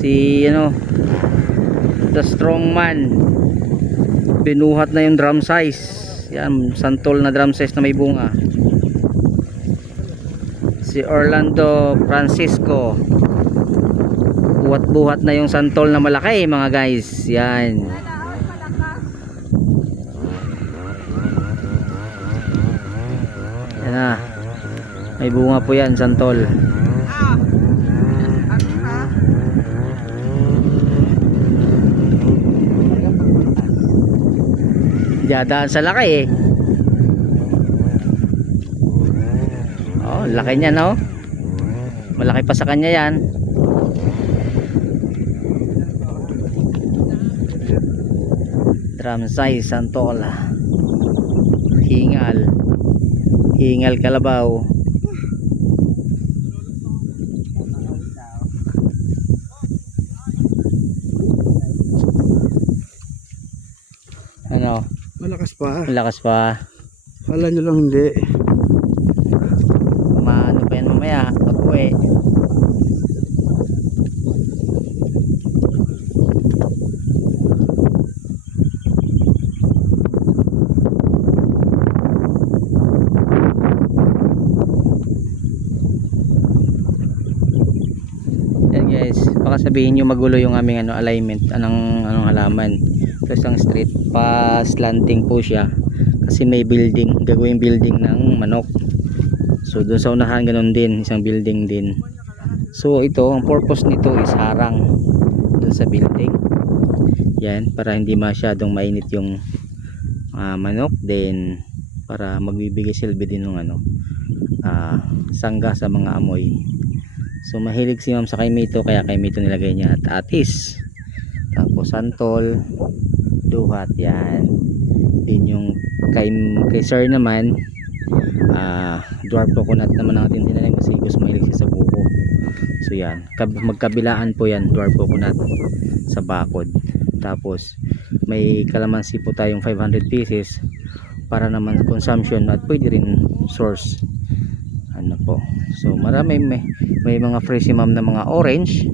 si the strong man, binuhat na yung drum size. Yan, santol na drum size na may bunga. Si Orlando Francisco, buhat-buhat na yung santol na malaki mga guys. Yan. Yan na, may bunga po yan, santol. Dadaan sa laki oh, laki niya no, malaki pa sa kanya yan. Drum size santol, hingal kalabaw. Malakas pa. Malakas pa. Kala nyo lang hindi. Maano pa yan mamaya pag uwi. Yan guys, baka sabihin nyo magulo yung aming alignment, anong halaman. Isang street pa slanting po siya kasi may building, gagawing building ng manok. So doon sa unahan ganun din, isang building din. So ito, ang purpose nito is harang doon sa building. Yan, para hindi masyadong mainit yung manok, then para magbibigay silbi din ng sangga sa mga amoy. So mahilig si ma'am sa kaimito, kaya kaimito nilagay niya at atis. Tapos santol, duhat, yan. Din yung kay sir naman, dwarf coconut naman natin tinanim kasi gusto mahilig siya sa buko. So yan, magkabilaan po yan, dwarf coconut sa bakod. Tapos may kalamansi po tayong 500 pieces para naman consumption at pwede rin source po. So marami, may mga fresh si ma'am na mga orange.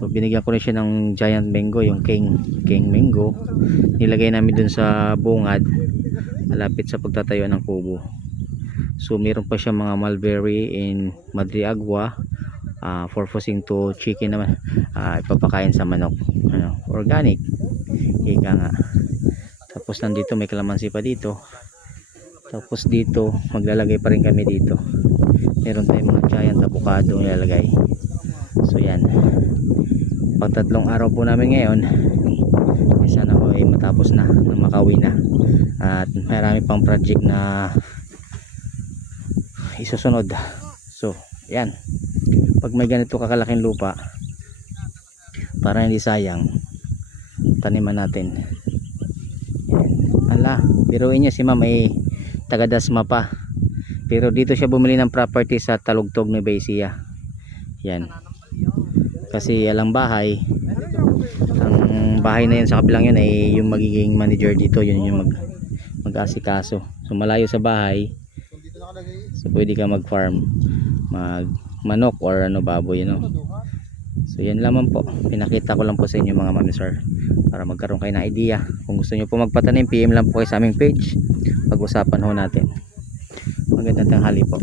So binigyan ko rin siya ng giant mango, yung king mango. Nilagay namin dun sa bungad malapit sa pagtatayo ng kubo. So meron pa siya mga mulberry in Madre Agua, purposing to chicken naman, ipapakain sa manok, organic, ika nga. Tapos nandito may kalamansi pa dito. Tapos dito maglalagay pa rin kami dito, meron tayong mga giant avocado nilalagay. So yan, pag 3 araw po namin ngayon, sana po ay matapos na, makauwi na. At marami pang project na isusunod. So yan, pag may ganito kakalaking lupa, para hindi sayang, taniman natin. Yan. Ala, biruin niya si ma'am ay taga Dasma pa, pero dito siya bumili ng property sa Talugtog, Nueva Ecija. Yan, kasi alang bahay, ang bahay na yun sa kabilang yun ay yung magiging manager dito, yun yung mag-asikaso. So malayo sa bahay, so pwede ka mag-farm, manok or baboy, So yan lamang po, pinakita ko lang po sa inyo mga mami sir, para magkaroon kayo ng idea. Kung gusto nyo po magpatanim, PM lang po kayo sa aming page, pag-usapan ho natin. Magandang tanghali po.